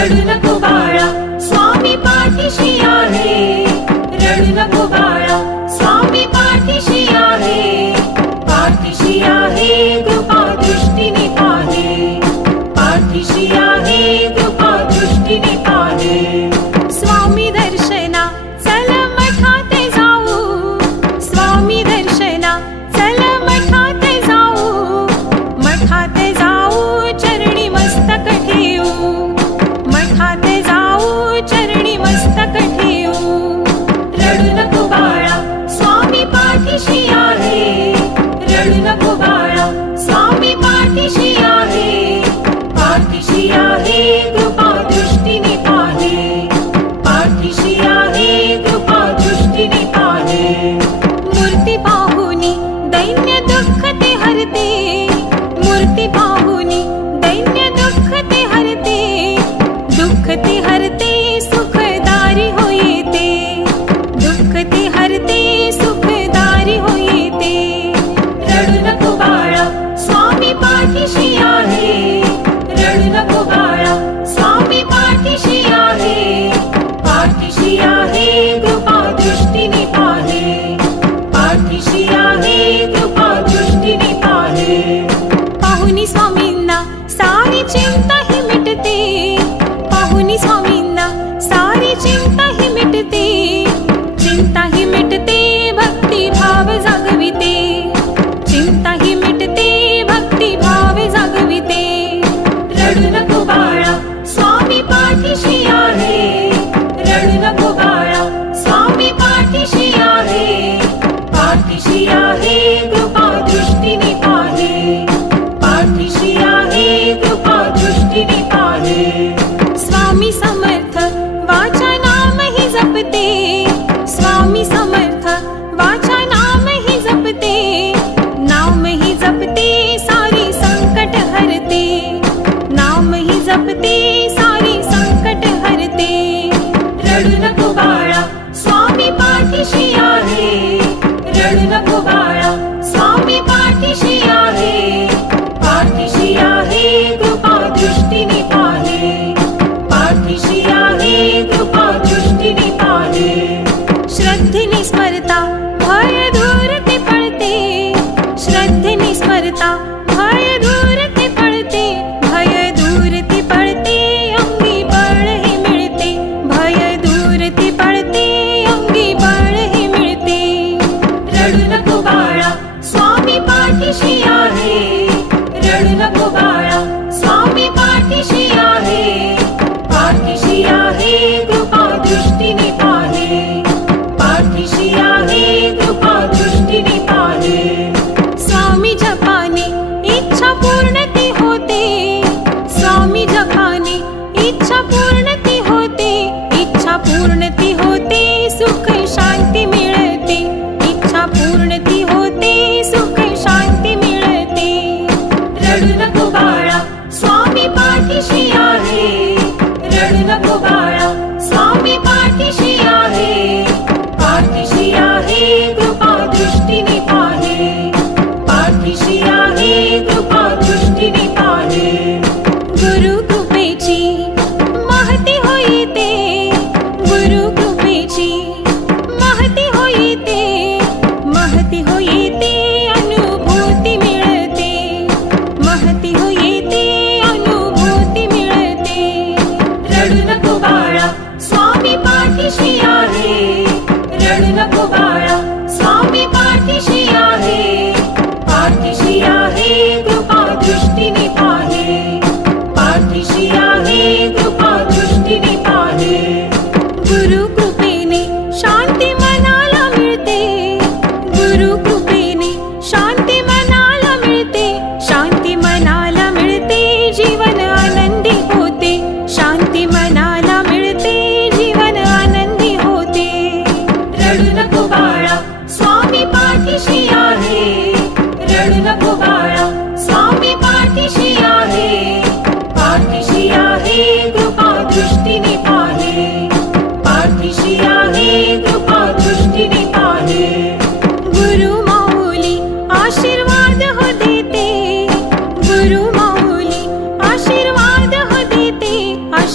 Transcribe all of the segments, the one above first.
रडू नको बाळा, स्वामी पाठीशी आहे. रडू नको बाळा, स्वामी पाठीशी आहे. पाठीशी आहे, कृपा दृष्टीने पाहे. पाठीशी आहे, कृपा दृष्टीने पाहे. स्वामी दर्शना चल मठात जाऊ. स्वामी दर्शना चल मठात जाऊ. मठात जाऊ, चरणी मस्तक ठेवू. मठात जाऊ, चरणी मस्तक ठेवू. रडू नको बाळा, स्वामी पाठीशी आहे. रडू नको बाळा, स्वामी पाठीशी आहे. पाठीशी आहे, कृपा दृष्टीने पाहे. पाठीशी आहे, कृपा दृष्टीने पाहे. मूर्ती पाहुनी दैन्य दुःख ते हरते. मूर्ती पाहुनी दैन्य दुःख ते हरते. दुःख ते हरते, सुखदारी होईते. दुःख ते हरते, सुखदारी होईते. रडू नको बाळा, स्वामी पाठीशी आहे. रडू नको बाळा, स्वामी पाठीशी आहे. पाठीशी आहे, कृपा दृष्टीने पाहे. पाठीशी आहे, कृपा दृष्टीने पाहे. पाहुनी स्वामींना सारी चिंता ही मिटते. पाहुनी स्वामींना सारी चिंता ही मिटते. चिंता ही मिटते, भक्ती भाव जागविते. चिंता ही मिटते, भक्ती भाव जागविते. रडू नको बाळा, स्वामी पाठीशी आहे. रडू नको बाळा, स्वामी पाठीशी आहे. पाठीशी आहे, कृपा दृष्टीने पाहे. पाठीशी आहे, कृपा दृष्टीने पाहे. स्वामी समर्थ वाचा नाम ही जपते. स्वामी समर्थ वाचा नाम ही जपते. नाम ही जपते, सारी संकट हरते. नाम ही जपते, सारी संकट हरते. रडू नको बाळा, स्वामी पाठीशी आहे. रडू नको बाळा, स्वामी पाठीशी आहे. पाठीशी आहे, कृपा दृष्टीने पाहे. पाठीशी आहे, कृपा दृष्टीने पाहे. श्रद्धेने स्मरता भय दूर ते पळते. श्रद्धेने स्मरता भय दूर ते पळते. भय दूर ते पळते,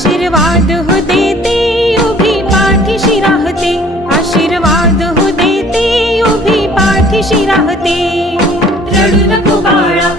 आशीर्वाद हो देते उभी पाठीशी राहते, आशीर्वाद हो देते उभी पाठीशी राहते. रडू नको बाळा